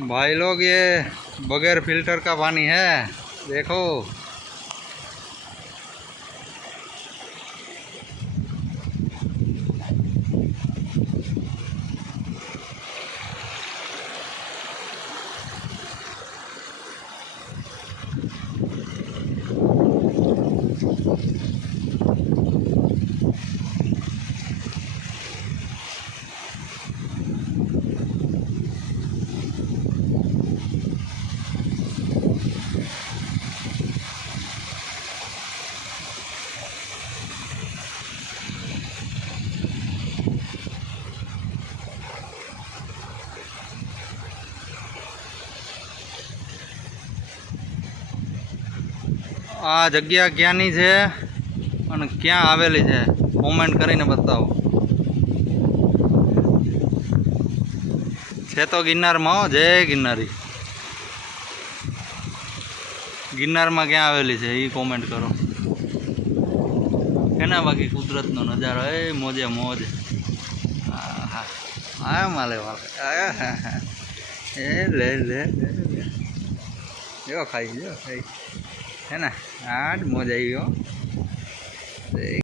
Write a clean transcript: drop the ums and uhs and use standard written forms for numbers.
भाई लोग ये बगैर फिल्टर का पानी है, देखो। आ जग्या क्यांनी छे अने क्यां आवेली छे कॉमेंट करीने बताओ। छे तो गिरनार में हो, जय गिरनारी। गिरनार में क्या आवेली छे ये कॉमेंट करो। केना बाकी कुदरत नो नजारो ए मोजे मोज। आया माले वाले आया ए ले ले ले जो खाई है ना। आज मजा आई हो।